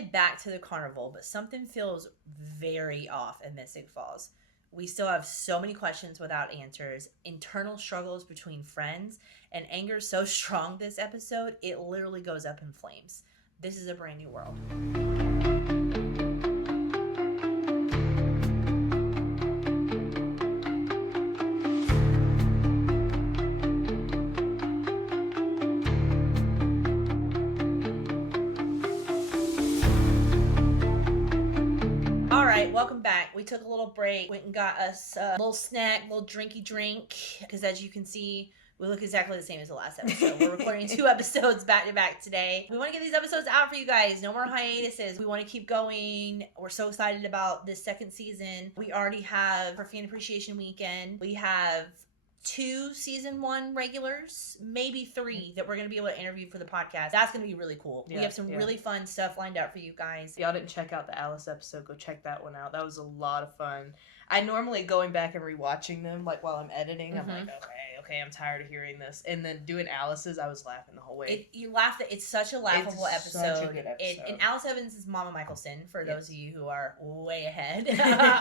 Back to the carnival, but something feels very off in Mystic Falls. We still have so many questions without answers, internal struggles between friends, and anger so strong this episode, it literally goes up in flames. This is a brand new world. Welcome back. We took a little break, went and got us a little snack, little drinky drink, because as you can see, we look exactly the same as the last episode. We're recording 2 episodes back to back today. We want to get these episodes out for you guys. No more hiatuses. We want to keep going. We're so excited about this second season. We already have our Fan Appreciation Weekend. We have 2 season 1 regulars, maybe 3 that we're going to be able to interview for the podcast. That's going to be really cool. We have some really fun stuff lined up for you guys. If y'all didn't check out the Alice episode, go check that one out. That was a lot of fun. I normally going back and rewatching them, like while I'm editing, I'm like, okay, I'm tired of hearing this. And then doing Alice's, I was laughing the whole way. You laugh that it's such a laughable episode. Such a good episode. And Alice Evans is Mama Michelson, for those of you who are way ahead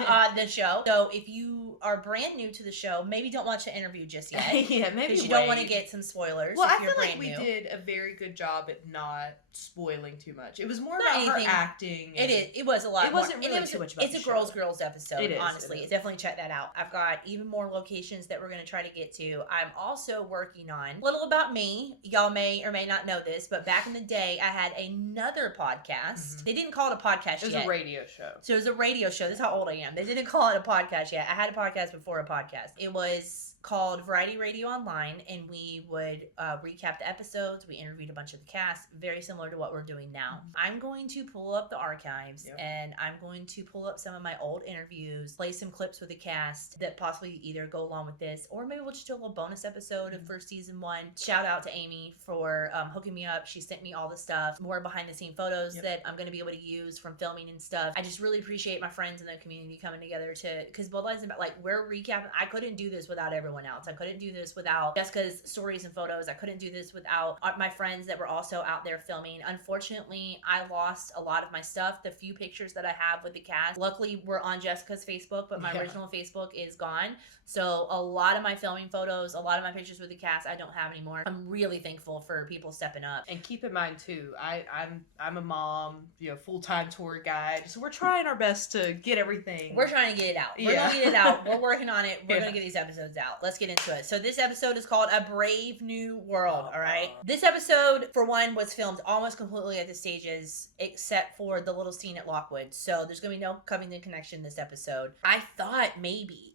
on the show. So if you are brand new to the show, maybe don't watch the interview just yet. Maybe because you don't want to get some spoilers. Well, I feel like we did a very good job at not spoiling too much. It was more about her acting. It was a lot. It wasn't really too much about It's a girls episode, honestly. It is. Definitely check that out. I've got even more locations that we're going to try to get to. I'm also working on a little about me. Y'all may or may not know this, but back in the day, I had another podcast. They didn't call it a podcast yet. It was a radio show. So it was a radio show. This is how old I am. They didn't call it a podcast yet. I had a podcast before a podcast. It was called Variety Radio Online, and we would recap the episodes. We interviewed a bunch of the cast, very similar to what we're doing now. I'm going to pull up the archives, and I'm going to pull up some of my old interviews, play some clips with the cast that possibly either go along with this, or maybe we'll just do a little bonus episode of first season 1. Shout out to Amy for hooking me up. She sent me all the stuff, more behind the scene photos that I'm going to be able to use from filming and stuff. I just really appreciate my friends in the community coming together because Bloodlines and we're recapping. I couldn't do this without everyone else. I couldn't do this without Jessica's stories and photos. I couldn't do this without my friends that were also out there filming. Unfortunately, I lost a lot of my stuff. The few pictures that I have with the cast, luckily, were on Jessica's Facebook, but my original Facebook is gone. So a lot of my filming photos, a lot of my pictures with the cast, I don't have anymore. I'm really thankful for people stepping up. And keep in mind too, I'm a mom, full-time tour guide. So we're trying our best to get everything. We're trying to get it out. We're gonna get it out. We're working on it. We're gonna get these episodes out. Let's get into it. So this episode is called A Brave New World. All right. This episode, for one, was filmed almost completely at the stages, except for the little scene at Lockwood. So there's gonna be no Covington connection this episode. I thought maybe.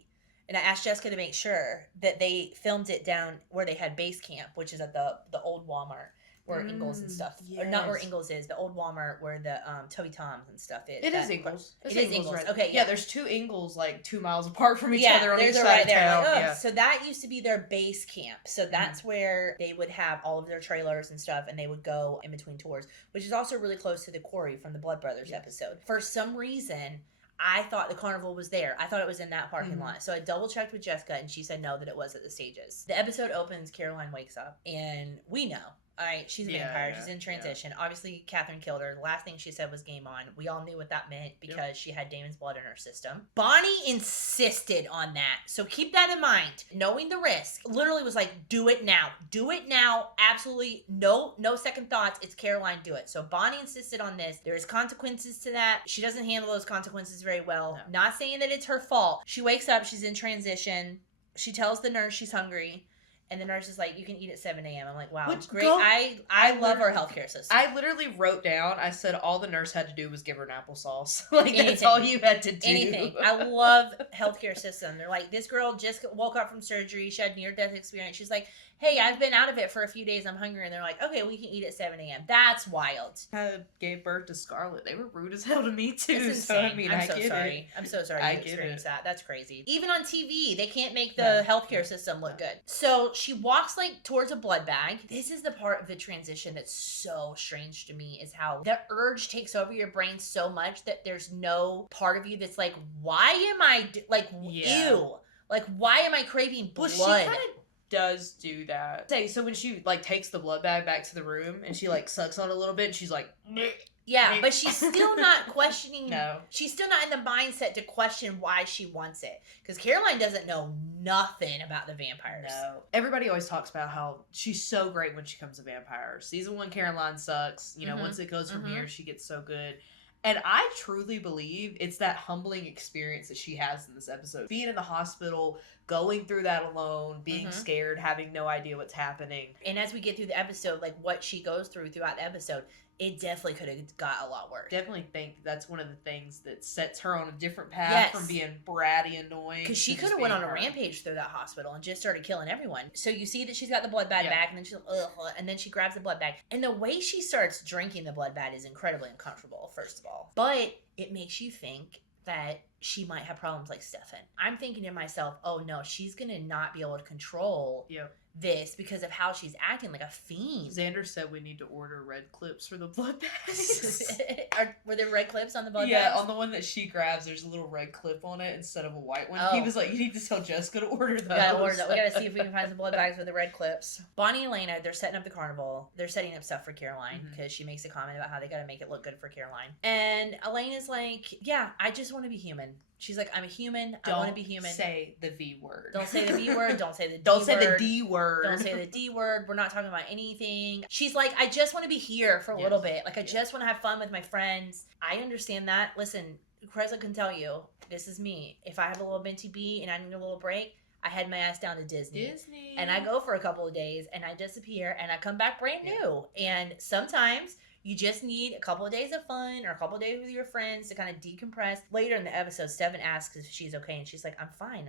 And I asked Jessica to make sure that they filmed it down where they had base camp, which is at the old Walmart where Ingalls and stuff. Or not where Ingalls is, the old Walmart where the Toby Toms and stuff is. It is Ingalls. It is Ingalls. Right. Okay, yeah. There's 2 Ingalls like 2 miles apart from each other on each side of town. Like, so that used to be their base camp. So that's where they would have all of their trailers and stuff, and they would go in between tours, which is also really close to the quarry from the Blood Brothers episode. For some reason, I thought the carnival was there. I thought it was in that parking lot. So I double checked with Jessica, and she said no, that it was at the stages. The episode opens, Caroline wakes up, and we know. All right, she's a vampire. She's in transition. Obviously, Catherine killed her. The last thing she said was game on. We all knew what that meant because she had Damon's blood in her system. Bonnie insisted on that. So keep that in mind. Knowing the risk, literally was like, do it now. Do it now. Absolutely no second thoughts. It's Caroline, do it. So Bonnie insisted on this. There is consequences to that. She doesn't handle those consequences very well. No. Not saying that it's her fault. She wakes up. She's in transition. She tells the nurse she's hungry. And the nurse is like, you can eat at 7 a.m. I'm like, wow, great. I love our healthcare system. I literally wrote down, I said all the nurse had to do was give her an applesauce. That's all you had to do. Anything. I love healthcare system. They're like, this girl just woke up from surgery. She had near-death experience. She's like, hey, I've been out of it for a few days. I'm hungry. And they're like, okay, we can eat at 7 a.m. That's wild. I gave birth to Scarlett. They were rude as hell to me, too. That's so, I mean, I'm so sorry. I'm so sorry you experienced that. That's crazy. Even on TV, they can't make the healthcare system look good. So she walks towards a blood bag. This is the part of the transition that's so strange to me, is how the urge takes over your brain so much that there's no part of you that's like, why am I, ew. Like, why am I craving blood? Well, she kind of does do that. So when she takes the blood bag back to the room and she sucks on it a little bit, and she's like, bleh. Yeah, but she's still not questioning. No. She's still not in the mindset to question why she wants it. Because Caroline doesn't know nothing about the vampires. No. Everybody always talks about how she's so great when she becomes a vampire. Season 1 Caroline sucks. You know, once it goes from here, she gets so good. And I truly believe it's that humbling experience that she has in this episode. Being in the hospital, going through that alone, being scared, having no idea what's happening. And as we get through the episode, like what she goes through throughout the episode, it definitely could have got a lot worse. Definitely think that's one of the things that sets her on a different path from being bratty, annoying. Because she could have went on a rampage through that hospital and just started killing everyone. So you see that she's got the blood bag back, and then she's and then she grabs the blood bag. And the way she starts drinking the blood bag is incredibly uncomfortable, first of all. But it makes you think that she might have problems like Stefan. I'm thinking to myself, oh no, she's going to not be able to control this because of how she's acting like a fiend. Xander said we need to order red clips for the blood bags. Were there red clips on the blood bags? Yeah, on the one that she grabs, there's a little red clip on it instead of a white one. He was like, you need to tell Jessica to order those. We gotta see if we can find some blood bags with the red clips. Bonnie and Elena, they're setting up the carnival. They're setting up stuff for Caroline because she makes a comment about how they gotta make it look good for Caroline. And Elena's like, yeah, I just want to be human. She's like, I'm a human. I want to be human. Don't say the V word. Don't say the V word. Don't say the D Don't word. say the D word. Don't say the D word. We're not talking about anything. She's like, I just want to be here for a little bit. Like, I just want to have fun with my friends. I understand that. Listen, Cressa can tell you, this is me. If I have a little minty bee and I need a little break, I head my ass down to Disney. And I go for a couple of days and I disappear and I come back brand new. And sometimes you just need a couple of days of fun or a couple of days with your friends to kind of decompress. Later in the episode, Stefan asks if she's okay, and she's like, I'm fine.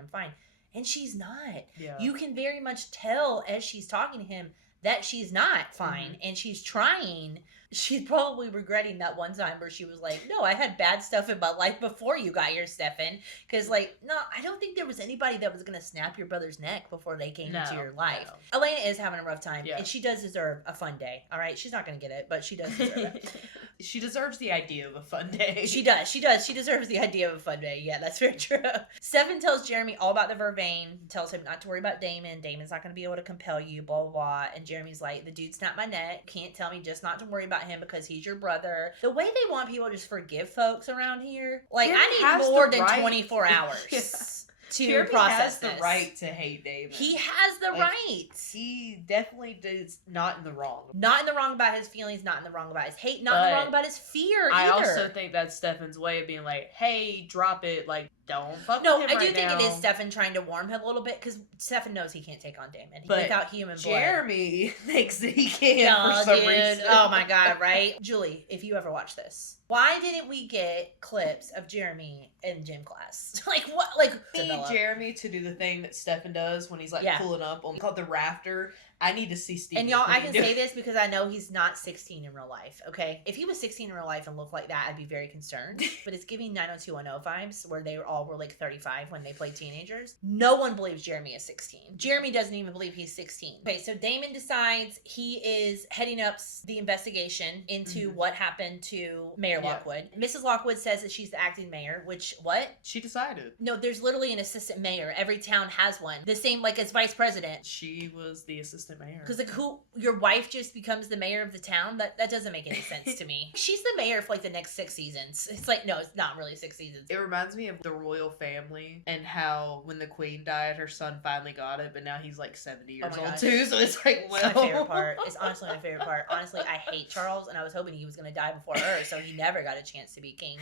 And she's not. Yeah. You can very much tell as she's talking to him that she's not fine, and she's trying. She's probably regretting that one time where she was like, no, I had bad stuff in my life before you got here, Stefan. Because, like, no, I don't think there was anybody that was going to snap your brother's neck before they came into your life. No. Elena is having a rough time, and she does deserve a fun day, all right? She's not going to get it, but she does deserve it. She deserves the idea of a fun day. She does. She deserves the idea of a fun day. Yeah, that's very true. Stefan tells Jeremy all about the vervain, tells him not to worry about Damon. Damon's not going to be able to compel you, blah, blah, blah. And Jeremy's like, the dude snapped my neck. Can't tell me just not to worry about him because he's your brother. The way they want people to just forgive folks around here, like, Jeremy I need more than 24 hours. To Jeremy process has the right to hate Damon. He has the right. He definitely is not in the wrong. Not in the wrong about his feelings, not in the wrong about his hate, not in the wrong about his fear either. I also think that's Stefan's way of being like, hey, drop it, like, don't fuck with him No, I do right think now. it is Stefan trying to warm him a little bit, because Stefan knows he can't take on Damon. Without human blood. Jeremy thinks that he can for some reason. Oh my god, right? Julie, if you ever watch this, why didn't we get clips of Jeremy in gym class? Like, what? Like, I need Jeremy to do the thing that Stefan does when he's like pulling up on called the rafter. I need to see Steve. And y'all, I can say this because I know he's not 16 in real life, okay? If he was 16 in real life and looked like that, I'd be very concerned. But it's giving 90210 vibes where they all were like 35 when they played teenagers. No one believes Jeremy is 16. Jeremy doesn't even believe he's 16. Okay, so Damon decides he is heading up the investigation into what happened to Mayor Lockwood. Mrs. Lockwood says that she's the acting mayor, which, what? She decided. No, there's literally an assistant mayor. Every town has one. The same like as vice president. She was the assistant mayor. Because like your wife just becomes the mayor of the town? That doesn't make any sense to me. She's the mayor for like the next 6 seasons. It's like, no, it's not really 6 seasons. It reminds me of the royal family and how when the queen died, her son finally got it, but now he's like 70 years old too. So it's like, well. It's my favorite part. It's honestly my favorite part. Honestly, I hate Charles, and I was hoping he was going to die before her, so he never got a chance to be king.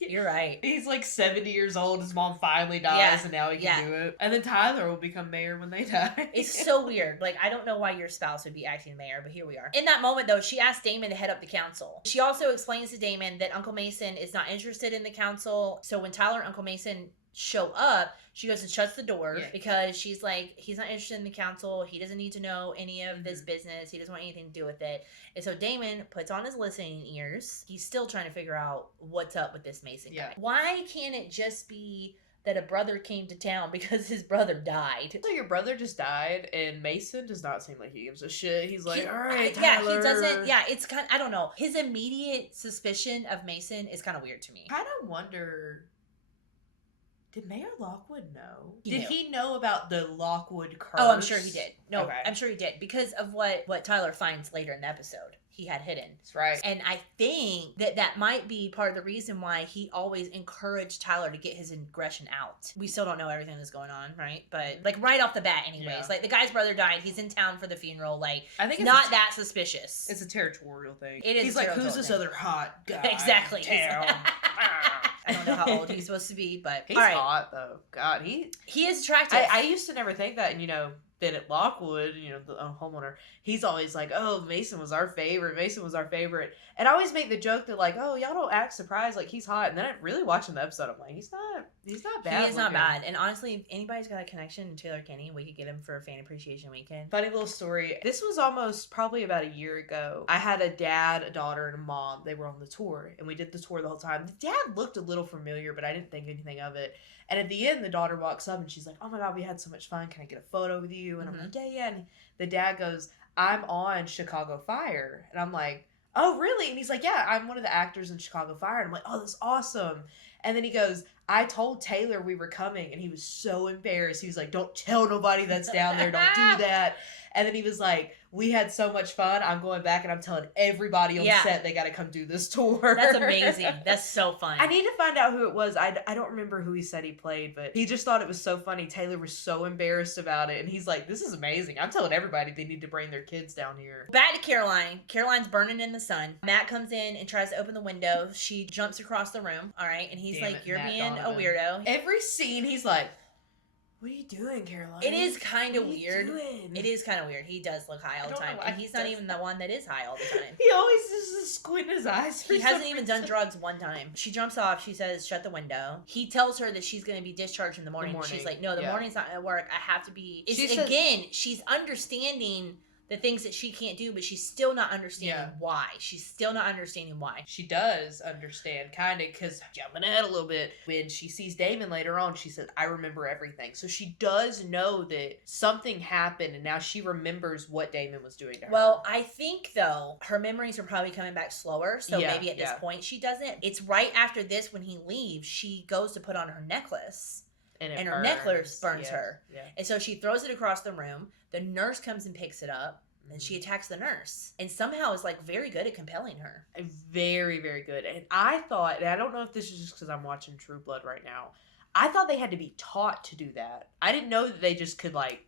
You're right. He's like 70 years old. His mom finally dies, and now he can do it. And then Tyler will become mayor when they die. It's so weird. Like, I don't know why your spouse would be acting mayor, but here we are. In that moment, though, she asked Damon to head up the council. She also explains to Damon that Uncle Mason is not interested in the council. So when Tyler and Uncle Mason show up, she goes and shuts the door because she's like, he's not interested in the council. He doesn't need to know any of this business. He doesn't want anything to do with it. And so Damon puts on his listening ears. He's still trying to figure out what's up with this Mason guy. Why can't it just be that a brother came to town because his brother died? So your brother just died, and Mason does not seem like he gives a shit. He's like, all right, Tyler. Yeah, he doesn't. Yeah, it's kind of, I don't know. His immediate suspicion of Mason is kind of weird to me. I kind of wonder, Did Mayor Lockwood know? He Did knew. he know about the Lockwood curse? Oh, I'm sure he did. No, Okay. I'm sure he did because of what Tyler finds later in the episode. He had hidden. That's right. And I think that might be part of the reason why he always encouraged Tyler to get his aggression out. We still don't know everything that's going on, right? But like right off the bat anyways. Yeah. Like the guy's brother died. He's in town for the funeral. Like I think it's not that suspicious. It's a territorial thing. It is He's a like, territorial who's this thing. other hot guy? Exactly. in town? I don't know how old he's supposed to be, but He's all right. hot though. God, he is attractive. I used to never think that, and then at Lockwood, the homeowner, he's always like, "Oh, Mason was our favorite. Mason was our favorite." And I always make the joke that like, "Oh, y'all don't act surprised, like he's hot." And then I really watching the episode, I'm like, he's not bad. He is not looking. bad. And honestly, if anybody's got a connection to Taylor Kinney, we could get him for a fan appreciation weekend. Funny little story. This was almost probably about a year ago. I had a dad, a daughter, and a mom. They were on the tour, and we did the tour the whole time. The dad looked a little familiar, but I didn't think anything of it. And at the end, the daughter walks up and she's like, "Oh my God, we had so much fun. Can I get a photo with you?" And I'm like, "Yeah." And the dad goes, "I'm on Chicago Fire." And I'm like, "Oh, really?" And he's like, "Yeah, I'm one of the actors in Chicago Fire." And I'm like, "Oh, that's awesome." And then he goes, "I told Taylor we were coming." And he was so embarrassed. He was like, "Don't tell nobody that's down there. Don't do that." And then he was like, "We had so much fun. I'm going back and I'm telling everybody on set they got to come do this tour." That's amazing. That's so fun. I need to find out who it was. I don't remember who he said he played, but he just thought it was so funny. Taylor was so embarrassed about it. And he's like, "This is amazing. I'm telling everybody they need to bring their kids down here." Back to Caroline. Caroline's burning in the sun. Matt comes in and tries to open the window. She jumps across the room. All right. And he's Damn like, it, "You're Matt being Donovan. a weirdo." Every scene, he's like, "What are you doing, Caroline?" It is kind of What are you weird. doing?" It is kind of weird. He does look high all the I don't know time. why And he he's not does even the one that is high all the time. He always just squint his eyes. He hasn't even done drugs one time. She jumps off. She says, "Shut the window." He tells her that she's going to be discharged in the morning. She's like, "No, the morning's not going to work. I have to be." She's understanding the things that she can't do, but she's still not understanding why. She's still not understanding why. She does understand, kind of, because jumping ahead a little bit, when she sees Damon later on, she says, "I remember everything." So she does know that something happened, and now she remembers what Damon was doing to her. Well, I think, though, her memories are probably coming back slower, so maybe at this point she doesn't. It's right after this, when he leaves, she goes to put on her necklace. And her necklace burns her. Yeah. And so she throws it across the room. The nurse comes and picks it up. And she attacks the nurse. And somehow is like very good at compelling her. Very, very good. And I thought, and I don't know if this is just because I'm watching True Blood right now, I thought they had to be taught to do that. I didn't know that they just could like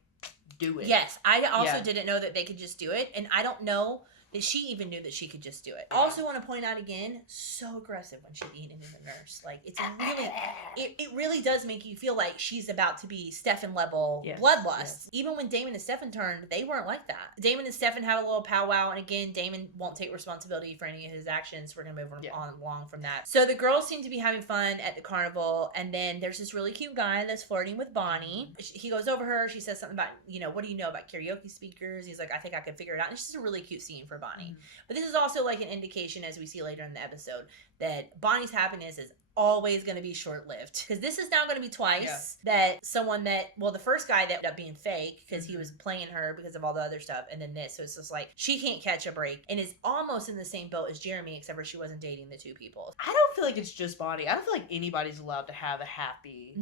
do it. Yes, I also didn't know that they could just do it. And I don't know that she even knew that she could just do it. I also want to point out again, so aggressive when she's beating the nurse. Like, it's really, it really does make you feel like she's about to be Stefan level bloodlust. Yes. Even when Damon and Stefan turned, they weren't like that. Damon and Stefan have a little powwow, and again, Damon won't take responsibility for any of his actions. We're going to move on along from that. So the girls seem to be having fun at the carnival, and then there's this really cute guy that's flirting with Bonnie. He goes over her, she says something about, what do you know about karaoke speakers? He's like, I think I could figure it out. And it's just a really cute scene for Bonnie. Mm-hmm. But this is also like an indication, as we see later in the episode, that Bonnie's happiness is always going to be short-lived, because this is now going to be twice that someone that, well, the first guy that ended up being fake because he was playing her because of all the other stuff, and then this, so it's just like she can't catch a break and is almost in the same boat as Jeremy, except for she wasn't dating the two people. I don't feel like it's just Bonnie. I don't feel like anybody's allowed to have a happy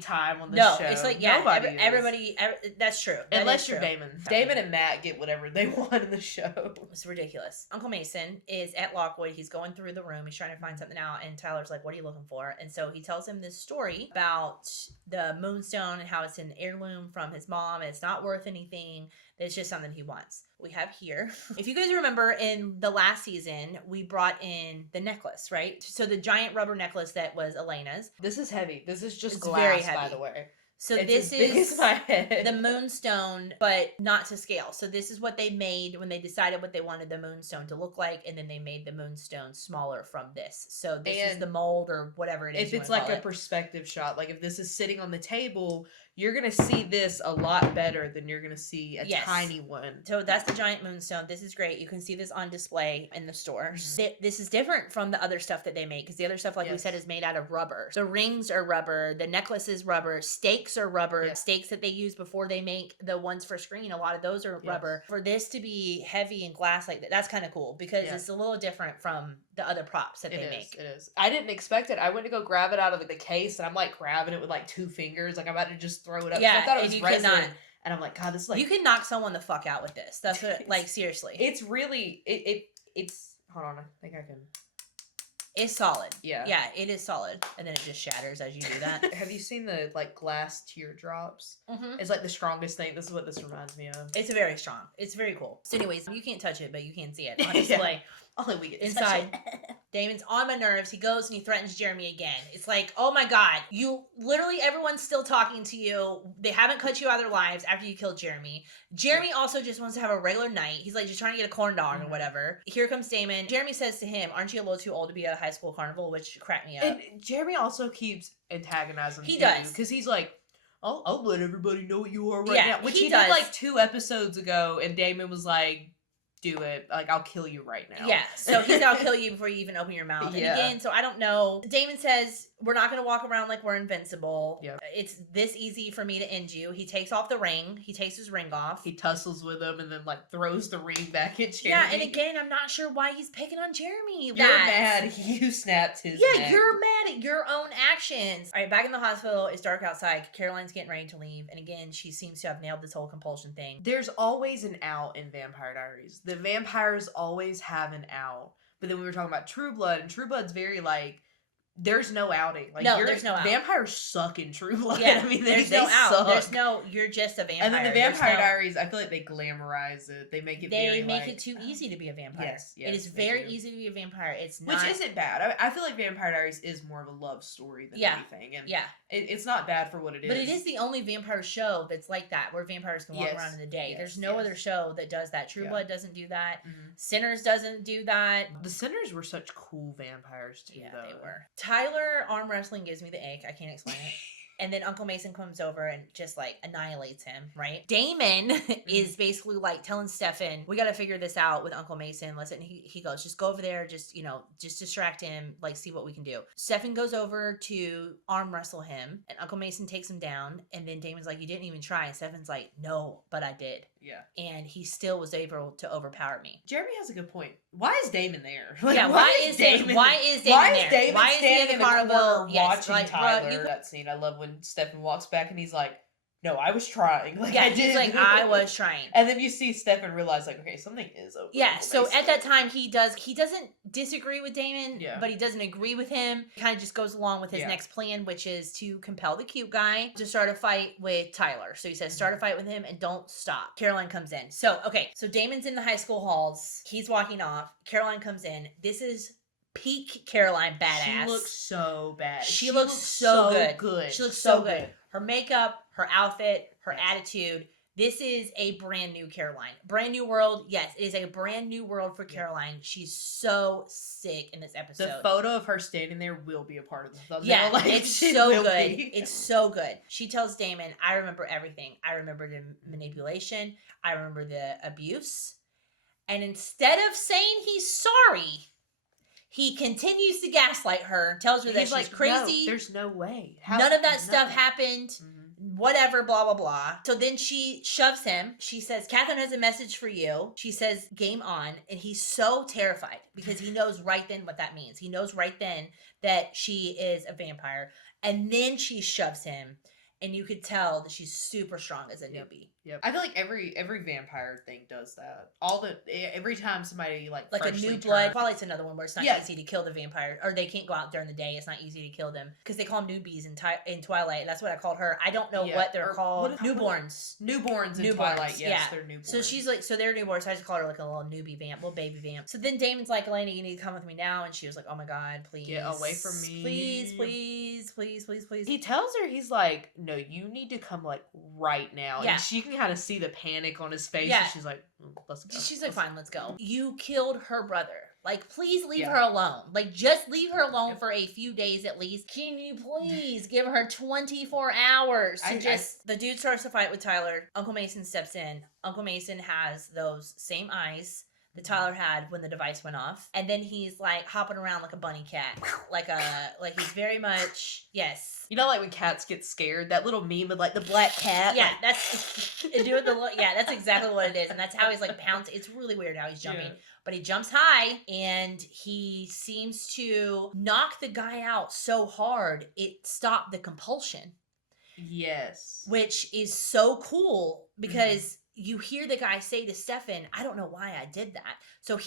time on this show. No, it's like everybody that's true. Unless you're Damon. Damon and Matt get whatever they want in the show. It's ridiculous. Uncle Mason is at Lockwood. He's going through the room. He's trying to find something out, and Tyler's like, "What are you looking for?" And so he tells him this story about the moonstone and how it's an heirloom from his mom and it's not worth anything. It's just something he wants. We have here, if you guys remember, in the last season we brought in the necklace, right? So the giant rubber necklace that was Elena's. This is heavy. This is just it's glass, very heavy. by the way. So it's this is my head. The moonstone, but not to scale. So this is what they made when they decided what they wanted the moonstone to look like, and then they made the moonstone smaller from this. So this is the mold or whatever it is. If it's like a perspective shot, like if this is sitting on the table, you're going to see this a lot better than you're going to see a tiny one. So that's the giant moonstone. This is great. You can see this on display in the store. This is different from the other stuff that they make, because the other stuff, like we said, is made out of rubber. The rings are rubber. The necklace is rubber. Stakes sticks are rubber. Stakes that they use before they make the ones for screen, a lot of those are rubber. For this to be heavy and glass like that, that's kind of cool because it's a little different from the other props that they make. It is. I didn't expect it. I went to go grab it out of the case, and I'm like grabbing it with like 2 fingers, like I'm about to just throw it up. Yeah, I thought it was resin, cannot. and I'm like, God, this is like you can knock someone the fuck out with this. That's what, like, seriously. It's really it's. Hold on, I think I can. It's solid. Yeah. Yeah, it is solid. And then it just shatters as you do that. Have you seen the, like, glass teardrops? Mm-hmm. It's, like, the strongest thing. This is what this reminds me of. It's very strong. It's very cool. So anyways, you can't touch it, but you can see it on display. Only we get inside. Damon's on my nerves. He goes and he threatens Jeremy again. It's like, oh my God, you literally, everyone's still talking to you. They haven't cut you out of their lives after you killed Jeremy. Jeremy also just wants to have a regular night. He's like just trying to get a corn dog or whatever. Here comes Damon. Jeremy says to him, aren't you a little too old to be at a high school carnival? Which cracked me up. And Jeremy also keeps antagonizing He too, does. because he's like, I'll let everybody know what you are right now. Which he does. did like 2 episodes ago, and Damon was like, do it. Like, I'll kill you right now. Yeah, so he's I'll kill you before you even open your mouth. And again, so I don't know. Damon says, we're not going to walk around like we're invincible. Yep. It's this easy for me to end you. He takes off the ring. He takes his ring off. He tussles with him and then, like, throws the ring back at Jeremy. Yeah, and again, I'm not sure why he's picking on Jeremy. You're mad. You snapped his neck. You're mad at your own actions. All right, back in the hospital. It's dark outside. Caroline's getting ready to leave. And again, she seems to have nailed this whole compulsion thing. There's always an out in Vampire Diaries. The vampires always have an out. But then we were talking about True Blood, and True Blood's very, like, there's no outing. Like, no, there's no out. Vampires suck in True Blood. Yeah, I mean, there's no out. Suck. There's no, you're just a vampire. And then the Vampire Diaries, I feel like they glamorize it. They make it it too easy to be a vampire. Yes, it is very easy to be a vampire. It's not. Which isn't bad. I feel like Vampire Diaries is more of a love story than anything. And it's not bad for what it is. But it is the only vampire show that's like that, where vampires can walk around in the day. Yes, there's no other show that does that. True Blood doesn't do that. Sinners doesn't do that. The Sinners were such cool vampires too, though. They were. Tyler arm wrestling gives me the ache. I can't explain it. And then Uncle Mason comes over and just like annihilates him, right? Damon is basically like telling Stefan, we got to figure this out with Uncle Mason. Listen, he goes, just go over there, just distract him, like see what we can do. Stefan goes over to arm wrestle him, and Uncle Mason takes him down. And then Damon's like, you didn't even try. And Stefan's like, no, but I did. Yeah. And he still was able to overpower me. Jeremy has a good point. Why is Damon there? Like, why is Damon there? Why is he in the carnival watching Tyler? That scene, I love when Stefan walks back and he's like, no, I was trying. Like, he's like, I was trying. And then you see Stefan realize, like, okay, something is over. Yeah, so at that time, he doesn't disagree with Damon, but he doesn't agree with him. He kind of just goes along with his next plan, which is to compel the cute guy to start a fight with Tyler. So he says, start a fight with him and don't stop. Caroline comes in. So Damon's in the high school halls. He's walking off. Caroline comes in. This is peak Caroline badass. She looks so bad. She looks so good. She looks so good. Her makeup, her outfit, her attitude. This is a brand new Caroline. Brand new world. Yes, it is a brand new world for Caroline. She's so sick in this episode. The photo of her standing there will be a part of the thumbnail. Yeah, like, it's so good. It's so good. She tells Damon, I remember everything. I remember the manipulation. I remember the abuse. And instead of saying he's sorry, he continues to gaslight her and tells her that she's crazy. No, there's no way. None of that stuff happened. Whatever, blah, blah, blah. So then she shoves him. She says, Catherine has a message for you. She says, game on. And he's so terrified because he knows right then what that means. He knows right then that she is a vampire. And then she shoves him. And you could tell that she's super strong as a newbie. Yep. I feel like every vampire thing does that. Every time somebody like a new blood. Twilight's another one where it's not easy to kill the vampire, or they can't go out during the day. It's not easy to kill them because they call them newbies in Twilight. That's what I called her. I don't know what they're called. Newborns. Newborns in Twilight. Yes, they're newborns. So she's like, so they're newborns. So I just call her like a little newbie vamp, little baby vamp. So then Damon's like, Elena, you need to come with me now, and she was like, oh my God, please get away from me, please. He tells her, he's like, no, you need to come like right now. And she can kind of see the panic on his face. And she's like, let's go. She's like, fine, let's go. You killed her brother. Like, please leave her alone. Like, just leave her alone for a few days at least. Can you please give her 24 hours to the dude starts to fight with Tyler. Uncle Mason steps in. Uncle Mason has those same eyes that Tyler had when the device went off. And then he's like hopping around like a bunny cat. like he's very much, yes. You know, like when cats get scared, that little meme of like the black cat. Yeah, like, that's doing the that's exactly what it is. And that's how he's like pouncing. It's really weird how he's jumping. Yeah. But he jumps high and he seems to knock the guy out so hard it stopped the compulsion. Yes. Which is so cool because you hear the guy say to Stefan, I don't know why I did that. So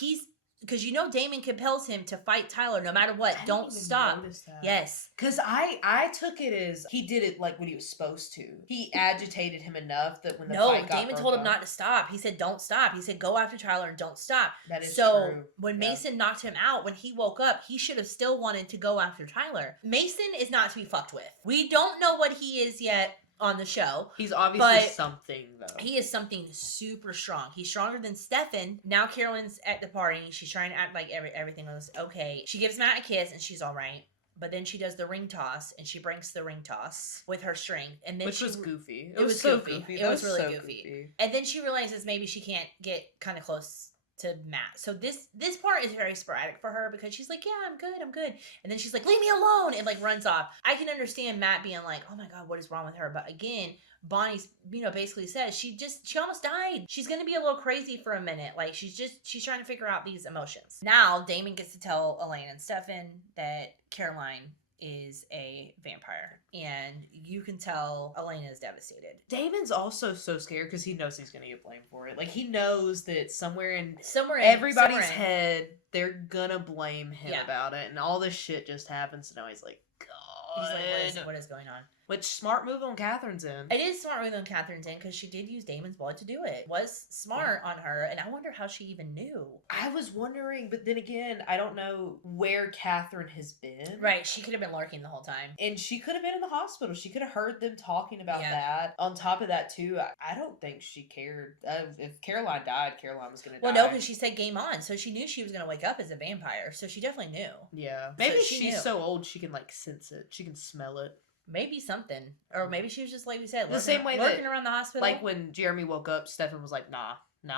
because Damon compels him to fight Tyler no matter what. Don't stop. Yes. Because I took it as he did it like when he was supposed to. He agitated him enough that when the fight got Damon told him not to stop. He said, don't stop. He said, go after Tyler and don't stop. That is so true. When Mason knocked him out, when he woke up, he should have still wanted to go after Tyler. Mason is not to be fucked with. We don't know what he is yet on the show. He's obviously something, though. He is something super strong. He's stronger than Stefan. Now Carolyn's at the party. She's trying to act like everything was okay. She gives Matt a kiss and she's all right. But then she does the ring toss and she breaks the ring toss with her strength. And then Which was goofy. It was so goofy. It was really goofy. And then she realizes maybe she can't get kind of close to Matt. So this part is very sporadic for her because she's like, yeah, I'm good. And then she's like, leave me alone, and like runs off. I can understand Matt being like, oh my God, what is wrong with her? But again, Bonnie's, basically says she almost died. She's going to be a little crazy for a minute. Like she's trying to figure out these emotions. Now Damon gets to tell Elaine and Stefan that Caroline is a vampire, and you can tell Elena is devastated. Damon's also so scared because he knows he's gonna get blamed for it. Like he knows that somewhere in everybody's head they're gonna blame him about it, and all this shit just happens. And now he's like, God, he's like, what is going on? Which smart move on Catherine's end. It is smart move on Catherine's end because she did use Damon's blood to do it. Was smart on her, and I wonder how she even knew. I was wondering, but then again, I don't know where Catherine has been. Right, she could have been lurking the whole time. And she could have been in the hospital. She could have heard them talking about that. On top of that, too, I don't think she cared. If Caroline died, Caroline was going to die. Well, no, because she said game on, so she knew she was going to wake up as a vampire, so she definitely knew. Yeah. Maybe she's so old she can, like, sense it. She can smell it. Maybe something. Or maybe she was just, like we said, the same way lurking around the hospital. Like when Jeremy woke up, Stefan was like, nah,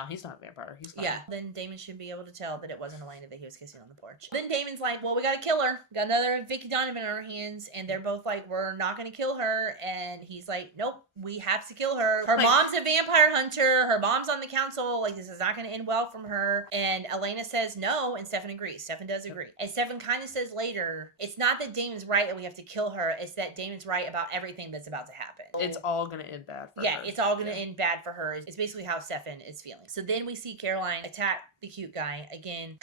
he's not a vampire. He's not. Yeah. Then Damon should be able to tell that it wasn't Elena that he was kissing on the porch. Then Damon's like, well, we got to kill her. Got another Vicky Donovan on our hands. And they're both like, we're not going to kill her. And he's like, nope, we have to kill her. Her mom's a vampire hunter. Her mom's on the council. Like, this is not going to end well from her. And Elena says no. And Stefan agrees. Stefan does agree. And Stefan kind of says later, it's not that Damon's right that we have to kill her. It's that Damon's right about everything that's about to happen. It's all going to end bad for her. Yeah, it's all going to end bad for her. It's basically how Stefan is feeling. So then we see Caroline attack the cute guy again.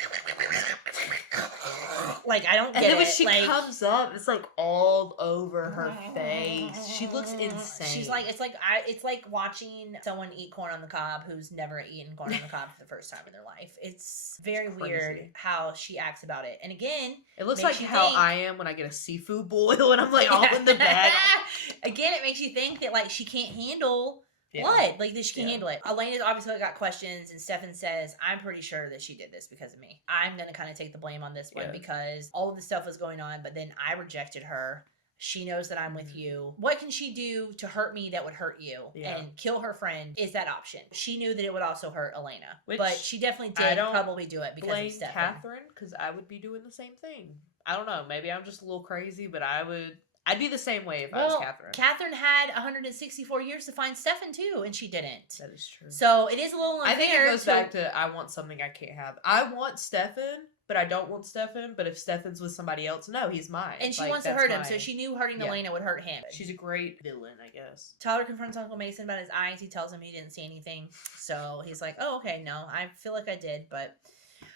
Like, I don't get it. And then when she comes up, it's like all over her face. She looks insane. She's like, it's like watching someone eat corn on the cob who's never eaten corn on the cob for the first time in their life. It's very weird how she acts about it. And again, it looks like how I am when I get a seafood boil and I'm like all in the bag. Again, it makes you think that like she can't handle blood. Like, that she can handle it. Elena's obviously got questions, and Stefan says, I'm pretty sure that she did this because of me. I'm going to kind of take the blame on this one because all of the stuff was going on, but then I rejected her. She knows that I'm with you. What can she do to hurt me that would hurt you? And kill her friend is that option. She knew that it would also hurt Elena. But she definitely did probably do it because of Stefan. Catherine, because I would be doing the same thing. I don't know. Maybe I'm just a little crazy, but I'd be the same way if I was Catherine. Catherine had 164 years to find Stefan too, and she didn't. That is true. So it is a little unfair. I think it goes back to I want something I can't have. I want Stefan, but I don't want Stefan. But if Stefan's with somebody else, no, he's mine. And she wants to hurt him, so she knew hurting Elena would hurt him. She's a great villain, I guess. Tyler confronts Uncle Mason about his eyes. He tells him he didn't see anything. So he's like, oh, okay, no, I feel like I did, but...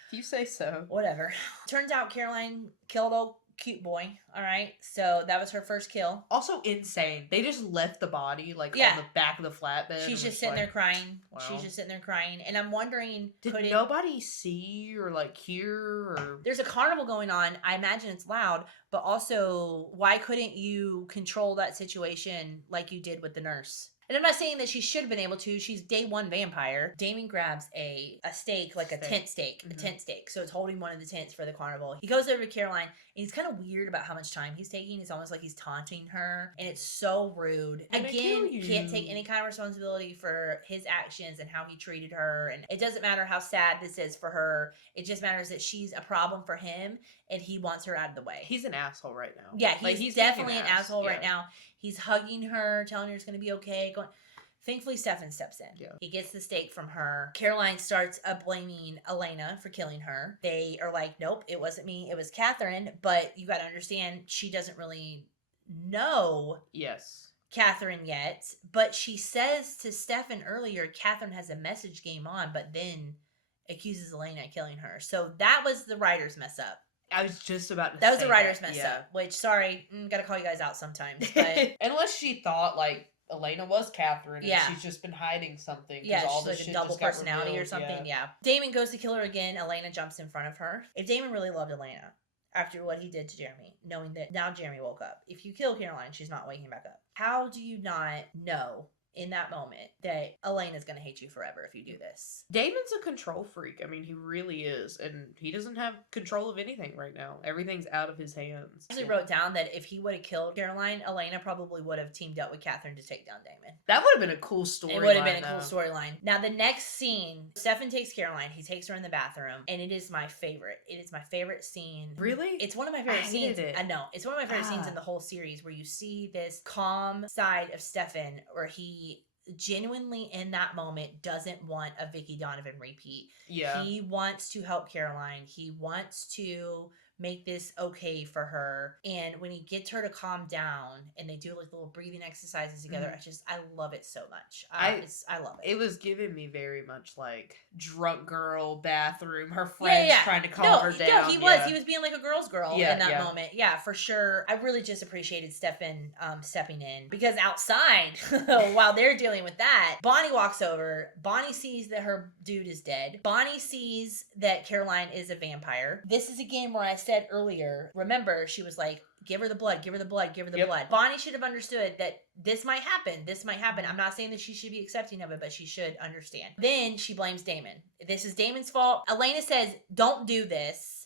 If you say so. Whatever. Turns out Caroline killed old cute boy. All right, so that was her first kill. Also insane. They just left the body on the back of the flatbed. She's just sitting there crying. Wow. She's just sitting there crying, and I'm wondering, did nobody see or hear or? There's a carnival going on. I imagine it's loud, but also, why couldn't you control that situation like you did with the nurse? And I'm not saying that she should have been able to. She's day one vampire. Damon grabs a stake, like a tent stake, a tent stake. So it's holding one of the tents for the carnival. He goes over to Caroline, and he's kind of weird about how much time he's taking. It's almost like he's taunting her, and it's so rude. Again, can't take any kind of responsibility for his actions and how he treated her. And it doesn't matter how sad this is for her. It just matters that she's a problem for him, and he wants her out of the way. He's an asshole right now. Yeah, he's definitely an asshole right now. He's hugging her, telling her it's going to be okay. Thankfully, Stefan steps in. Yeah. He gets the stake from her. Caroline starts blaming Elena for killing her. They are like, nope, it wasn't me. It was Catherine. But you got to understand, she doesn't really know Catherine yet. But she says to Stefan earlier, Catherine has a message game on, but then accuses Elena of killing her. So that was the writer's mess up. I was just about to say that was a writer's mess up, which, sorry, gotta call you guys out sometimes. But unless she thought, like, Elena was Catherine and she's just been hiding something. Yeah, she's like a double personality or something. Yeah. Damon goes to kill her again. Elena jumps in front of her. If Damon really loved Elena after what he did to Jeremy, knowing that now Jeremy woke up, if you kill Caroline, she's not waking back up. How do you not know in that moment that Elena's gonna hate you forever if you do this? Damon's a control freak. I mean, he really is. And he doesn't have control of anything right now. Everything's out of his hands. I actually wrote down that if he would have killed Caroline, Elena probably would have teamed up with Catherine to take down Damon. That would have been a cool storyline. It would have been a cool storyline. Now, the next scene, Stefan takes Caroline. He takes her in the bathroom, and it is my favorite. It is my favorite scene. Really? It's one of my favorite scenes. I know. It's one of my favorite scenes in the whole series, where you see this calm side of Stefan, where he genuinely in that moment doesn't want a Vicky Donovan repeat. Yeah. He wants to help Caroline. He wants to make this okay for her. And when he gets her to calm down and they do like little breathing exercises together, I love it so much. I love it. It was giving me very much like drunk girl bathroom, her friends trying to calm her down. He was being like a girl's girl in that moment. Yeah, for sure. I really just appreciated Stefan stepping in, because outside while they're dealing with that, Bonnie walks over. Bonnie sees that her dude is dead. Bonnie sees that Caroline is a vampire. This is again where I said earlier, remember, she was like, give her the blood, give her the blood, give her the blood. Bonnie should have understood that this might happen. This might happen. I'm not saying that she should be accepting of it, but she should understand. Then she blames Damon. This is Damon's fault. Elena says, don't do this.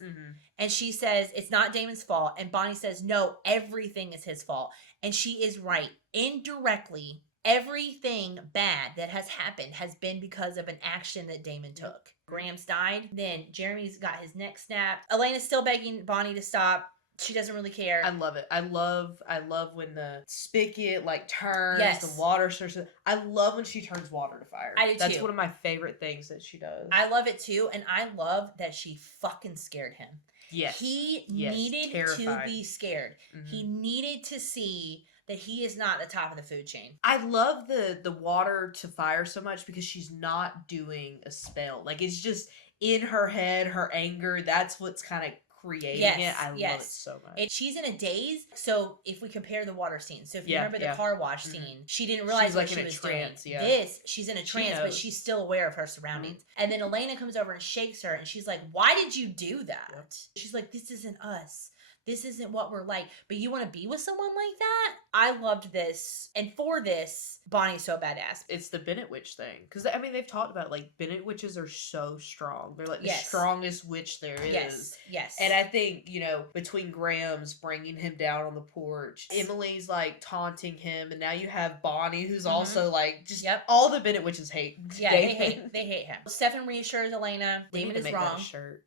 And she says, it's not Damon's fault. And Bonnie says, no, everything is his fault. And she is right. Indirectly, everything bad that has happened has been because of an action that Damon took. Graham's died. Then Jeremy's got his neck snapped. Elena's still begging Bonnie to stop. She doesn't really care. I love it. I love when the spigot like turns, the water starts. I love when she turns water to fire. I do too. That's one of my favorite things that she does. I love it too, and I love that she fucking scared him. Yes. He needed to be scared. He needed to see that he is not the top of the food chain. I love the water to fire so much because she's not doing a spell. Like, it's just in her head, her anger. That's what's kind of creating it. I love it so much. She's in a daze. So if we compare the water scene, so if you remember the car wash scene, she didn't realize what she was doing. This, she's in a trance, but she's still aware of her surroundings. And then Elena comes over and shakes her, and she's like, why did you do that? She's like, this isn't us. This isn't what we're like. But you want to be with someone like that? I loved this. And for this, Bonnie's so badass. It's the Bennett witch thing. Because, I mean, they've talked about, like, Bennett witches are so strong. They're, like, the strongest witch there is. Yes. And I think, you know, between Graham's bringing him down on the porch, Emily's, like, taunting him, and now you have Bonnie, who's also, like, just all the Bennett witches hate. Yeah, they hate him. Stefan reassures Elena. Damon is wrong. That shirt.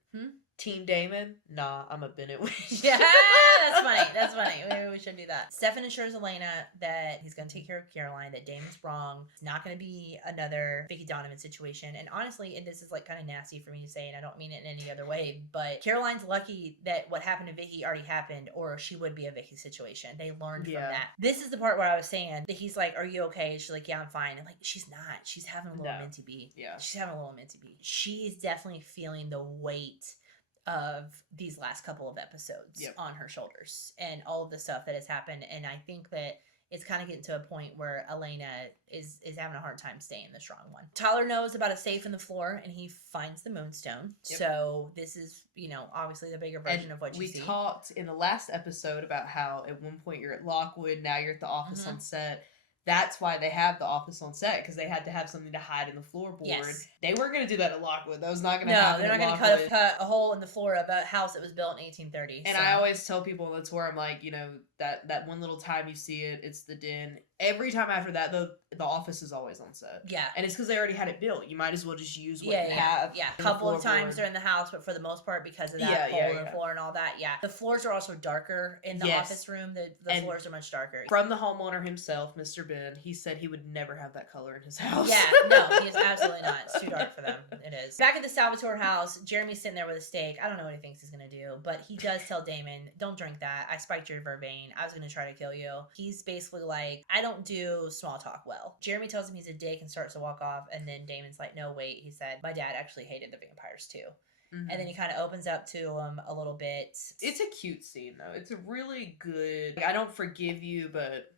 Team Damon? Nah, I'm a Bennett witch. Yeah, that's funny. Maybe we should do that. Stefan assures Elena that he's going to take care of Caroline, that Damon's wrong. It's not going to be another Vicky Donovan situation. And honestly, and this is like kind of nasty for me to say, and I don't mean it in any other way, but Caroline's lucky that what happened to Vicky already happened, or she would be a Vicky situation. They learned from that. This is the part where I was saying that he's like, are you okay? She's like, yeah, I'm fine. And like, she's not. She's having a little minty bee. Yeah. She's having a little minty bee. She's definitely feeling the weight of these last couple of episodes on her shoulders and all of the stuff that has happened. And I think that it's kind of getting to a point where Elena is having a hard time staying the strong one. Tyler knows about a safe in the floor, and he finds the moonstone. So this is, you know, obviously the bigger version of what you see. We talked in the last episode about how at one point you're at Lockwood, now you're at the office on set. that's why they have the office on set, because they had to have something to hide in the floorboard. Yes. They weren't going to do that at Lockwood. That was not going to happen. No, they're not going to cut a hole in the floor of a house that was built in 1830. And I always tell people, that's where I'm like, you know, that one little time you see it, it's the den. Every time after that, the office is always on set. Yeah. And it's because they already had it built. You might as well just use what you have. Yeah. A couple of times they're in the house, but for the most part, because of that hole in the floor and all that, the floors are also darker in the office room. The floors are much darker. From the homeowner himself, Mr. Ben, he said he would never have that color in his house. Yeah, no, he is absolutely not. It's too dark for them. It is. Back at the Salvatore house, Jeremy's sitting there with a steak. I don't know what he thinks he's going to do, but he does tell Damon, don't drink that. I spiked your vervain. I was going to try to kill you. He's basically like, I don't do small talk well. Jeremy tells him he's a dick and starts to walk off, and then Damon's like, no, wait. He said, my dad actually hated the vampires too. Mm-hmm. And then he kind of opens up to him a little bit. It's a cute scene, though. It's a really good... Like, I don't forgive you, but...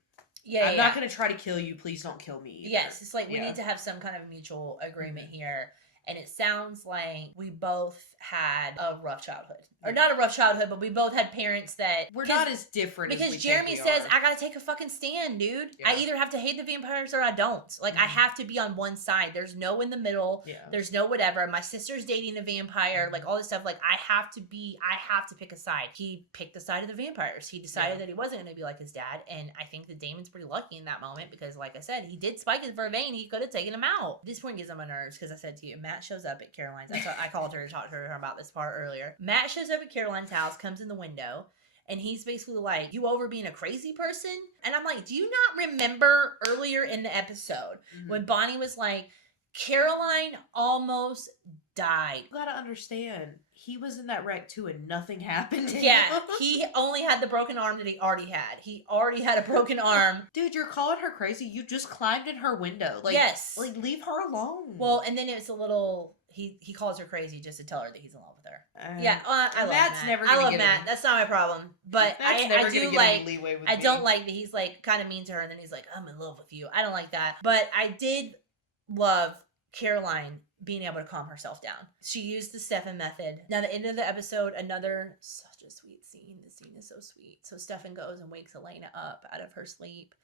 I'm not going to try to kill you. Please don't kill me either. Yes, it's like we need to have some kind of mutual agreement here. And it sounds like we both had a rough childhood. Or not a rough childhood, but we both had parents that... We're not as different because as we Jeremy think we says, are. I gotta take a fucking stand, dude. Yeah. I either have to hate the vampires or I don't. Like, I have to be on one side. There's no in the middle. Yeah. There's no whatever. My sister's dating a vampire. Like, all this stuff. Like, I have to pick a side. He picked the side of the vampires. He decided that he wasn't going to be like his dad. And I think that Damon's pretty lucky in that moment because, like I said, he did spike his vervain. He could have taken him out. This point gets on my nerves because I said to you, Matt shows up at Caroline's. I called her to talk to her about this part earlier. Matt shows up at Caroline's house, comes in the window, and he's basically like, you over being a crazy person? And I'm like, do you not remember earlier in the episode when Bonnie was like, Caroline almost died? You gotta understand, he was in that wreck too and nothing happened to him. Yeah, he only had the broken arm that he already had. He already had a broken arm. Dude, you're calling her crazy. You just climbed in her window. Like, yes. Like, leave her alone. Well, and then it's a little... He calls her crazy just to tell her that he's in love with her. I love Matt's Matt. Never I love get Matt. That's not my problem. But I do like... I don't like that he's like kind of mean to her and then he's like, I'm in love with you. I don't like that. But I did love Caroline being able to calm herself down. She used the Stefan method. Now, the end of the episode, such a sweet scene. The scene is so sweet. So Stefan goes and wakes Elena up out of her sleep.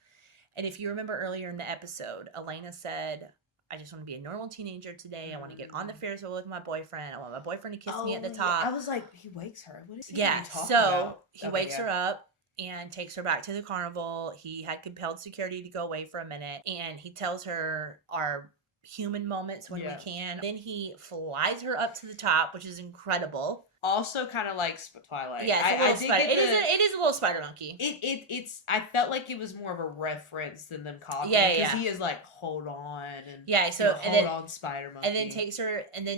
And if you remember earlier in the episode, Elena said, I just want to be a normal teenager today. I want to get on the Ferris wheel with my boyfriend. I want my boyfriend to kiss me at the top. I was like, he wakes her. What is he talking so about? He wakes her up and takes her back to the carnival. He had compelled security to go away for a minute. And he tells her our human moments when we can. Then he flies her up to the top, which is incredible. Also kind of like Twilight. Yeah, it is a little spider monkey. It's I felt like it was more of a reference than them copying. Because he is like, hold on, and hold on, spider monkey, and then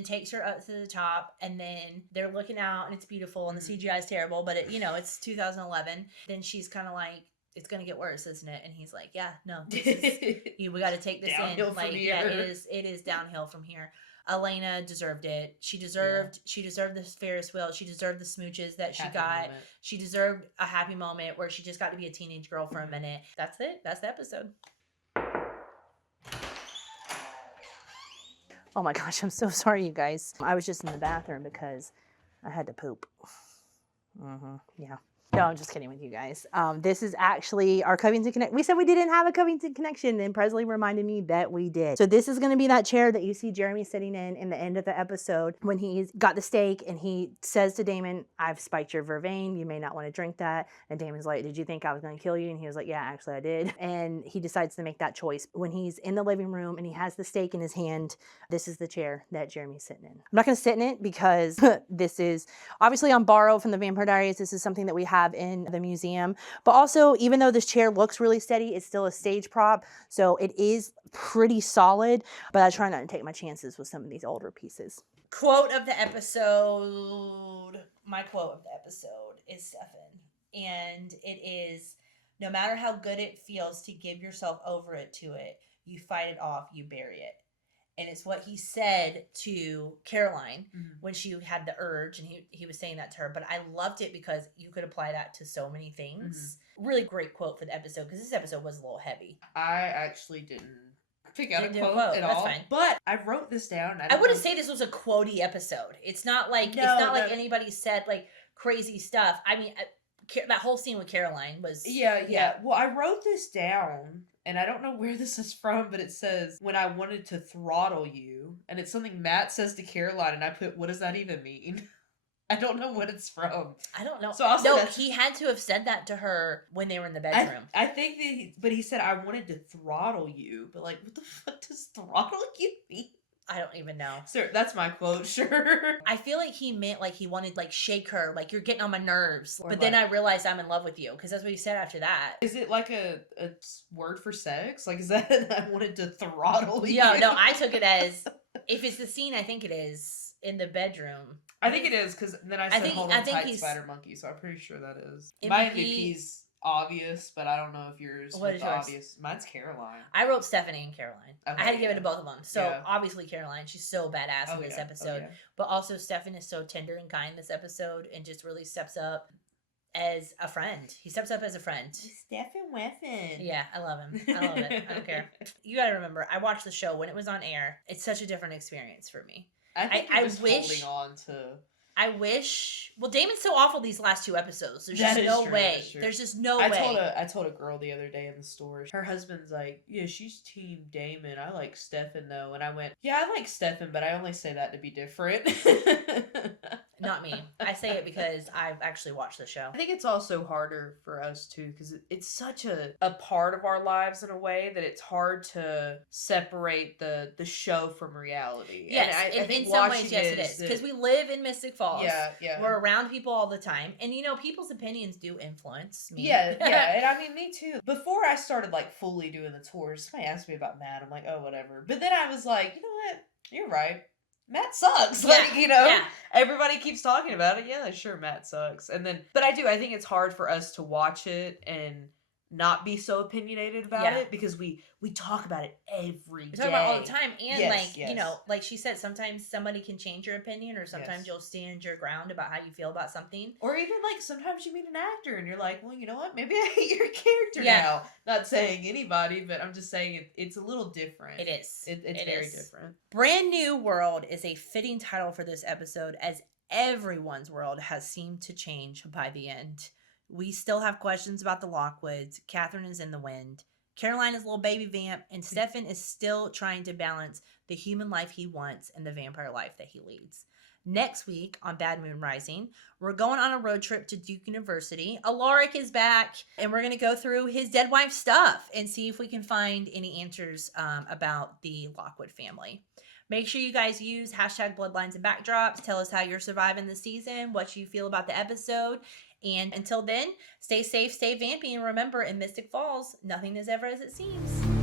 takes her up to the top, and then they're looking out, and it's beautiful, and the CGI is terrible, but it's 2011. Then she's kind of like, it's gonna get worse, isn't it? And he's like, yeah, no, this is, we got to take this in. Like, it is downhill from here. Elena deserved it. She deserved this Ferris wheel. She deserved the smooches that she got. Moment. She deserved a happy moment where she just got to be a teenage girl for a minute. That's it. That's the episode. Oh my gosh, I'm so sorry, you guys. I was just in the bathroom because I had to poop. Yeah. No, I'm just kidding with you guys. This is actually our Covington connection. We said we didn't have a Covington connection, and Presley reminded me that we did. So this is going to be that chair that you see Jeremy sitting in the end of the episode when he's got the steak and he says to Damon, I've spiked your vervain. You may not want to drink that. And Damon's like, did you think I was going to kill you? And he was like, yeah, actually I did. And he decides to make that choice. When he's in the living room and he has the steak in his hand, this is the chair that Jeremy's sitting in. I'm not going to sit in it because this is obviously on borrow from the Vampire Diaries. This is something that we have in the museum, but also even though this chair looks really steady, it's still a stage prop, so it is pretty solid, but I try not to take my chances with some of these older pieces. Quote of the episode. My quote of the episode is Stefan, and it is, no matter how good it feels to give yourself over to it, you fight it off, you bury it. And it's what he said to Caroline when she had the urge, and he was saying that to her. But I loved it because you could apply that to so many things. Really great quote for the episode, because this episode was a little heavy. I actually didn't pick out a quote at all. Fine. But I wrote this down. I wouldn't say this was a quotey episode. It's not like like anybody said like crazy stuff. I mean, that whole scene with Caroline was... Yeah. Well, I wrote this down, and I don't know where this is from, but it says, when I wanted to throttle you, and it's something Matt says to Caroline, and I put, what does that even mean? I don't know what it's from. I don't know. So also no, he had to have said that to her when they were in the bedroom. I think that but he said, I wanted to throttle you, but like, what the fuck does throttle you mean? I don't even know. Sir, that's my quote, sure. I feel like he meant like he wanted like shake her, like you're getting on my nerves. Or but like, then I realized I'm in love with you, because that's what he said after that. Is it like a word for sex? Like, is that I wanted to throttle you? No, I took it as, if it's the scene, I think it is in the bedroom. I think it is, because then I said hold on tight, spider monkey, so I'm pretty sure that is. My MVP's obvious, but I don't know if yours was obvious. Mine's Caroline. I wrote Stephanie and Caroline. Okay, I had to give it to both of them. So obviously Caroline, she's so badass in this episode. But also Stefan is so tender and kind this episode, and just really steps up as a friend. He steps up as a friend. Stefan Weffin. Yeah, I love him. I love it. I don't care. You gotta remember, I watched the show when it was on air. It's such a different experience for me. I think I wish holding on to. I wish. Well, Damon's so awful these last 2 episodes. There's just no way. There's just no way. I told a girl the other day in the store. Her husband's like, yeah, she's team Damon. I like Stefan though, and I went, yeah, I like Stefan, but I only say that to be different. Not me. I say it because I've actually watched the show. I think it's also harder for us too, because it's such a part of our lives in a way that it's hard to separate the show from reality. Yes, and in some ways, yes, it is. Because we live in Mystic Falls. Yeah. We're around people all the time. And people's opinions do influence me. Yeah. And I mean, me too. Before I started like fully doing the tours, somebody asked me about Matt. I'm like, oh, whatever. But then I was like, you know what? You're right. Matt sucks. Everybody keeps talking about it. Yeah, sure, Matt sucks. But I think it's hard for us to watch it and not be so opinionated about it, because we talk about it every day. We talk about it all the time. And like she said, sometimes somebody can change your opinion, or sometimes you'll stand your ground about how you feel about something. Or even like sometimes you meet an actor and you're like, well, you know what? Maybe I hate your character now. Not saying anybody, but I'm just saying it's a little different. It is. It's very different. Brand New World is a fitting title for this episode, as everyone's world has seemed to change by the end. We still have questions about the Lockwoods. Catherine is in the wind. Caroline is a little baby vamp, and Stefan is still trying to balance the human life he wants and the vampire life that he leads. Next week on Bad Moon Rising, we're going on a road trip to Duke University. Alaric is back, and we're going to go through his dead wife stuff and see if we can find any answers about the Lockwood family. Make sure you guys use hashtag Bloodlines and Backdrops. Tell us how you're surviving the season, what you feel about the episode. And until then, stay safe, stay vampy, and remember, in Mystic Falls, nothing is ever as it seems.